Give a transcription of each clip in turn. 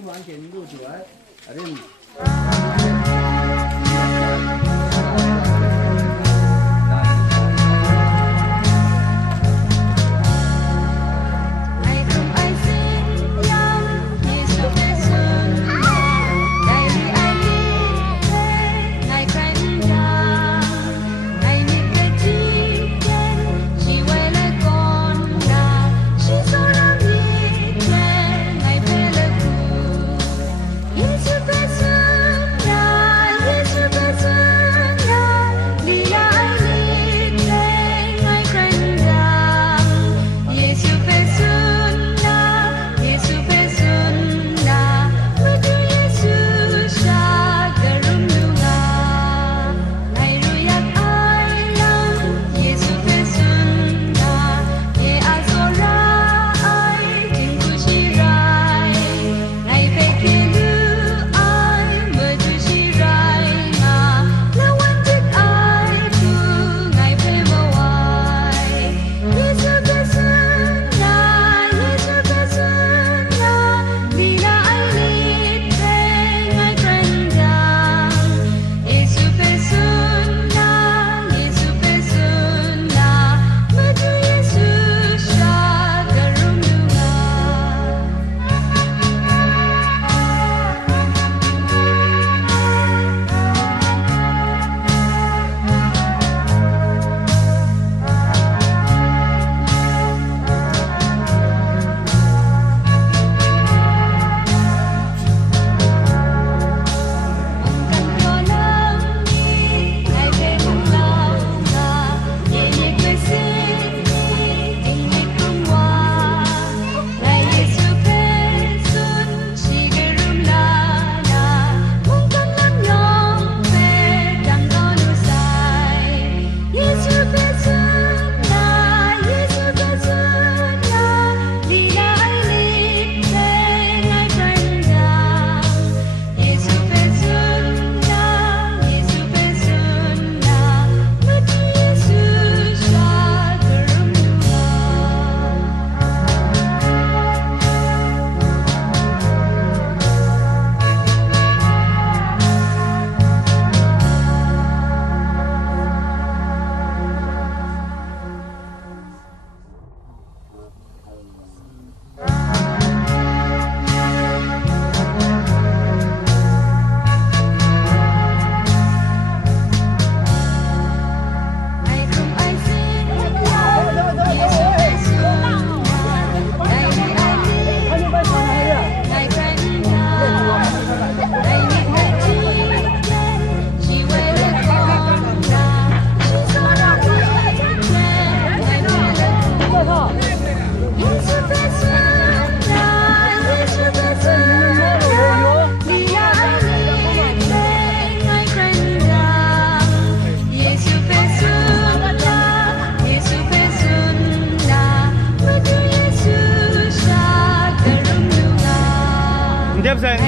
完全录出来，啊恁。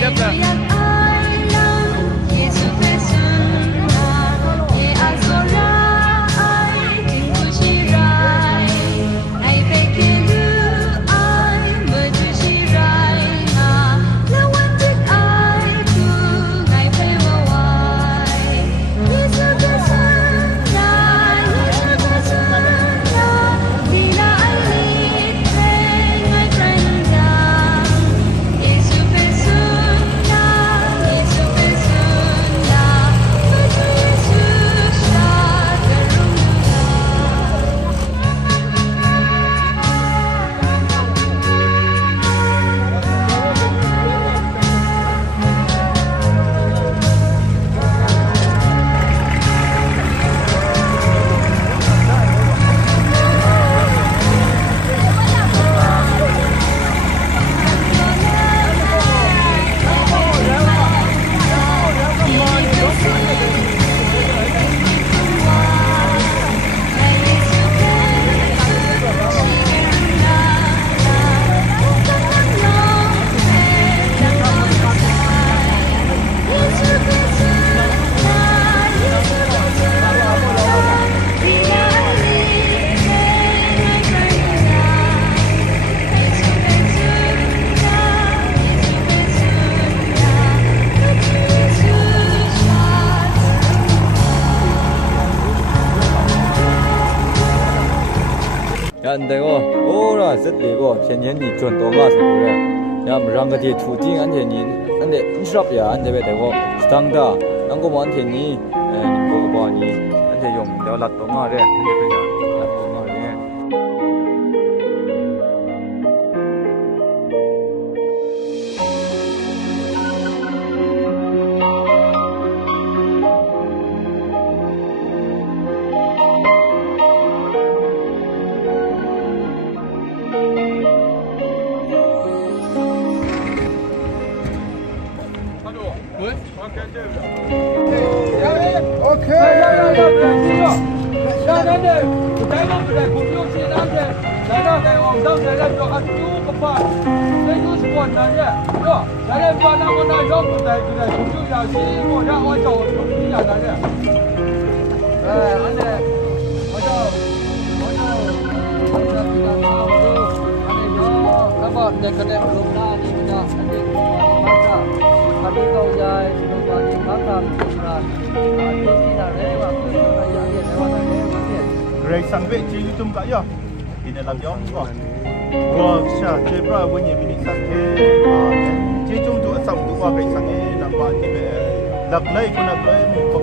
Tiếp rồi. 安得个，哦啦，这里个天天你转动啊，是不是？呀，不让个地土地安天你，安得你说呀，安得别得个，当的，那个安天你，你不把你，安得用掉拉动啊的，安得别个拉动啊的。Ray sang ve che YouTube ka yo. Ina lam yo ko. Ko sha che bra wen ye mini sang ke. Che chung tu sang tu wa bai sang e lam ba ti be. Lak lai ko na lai mu ko.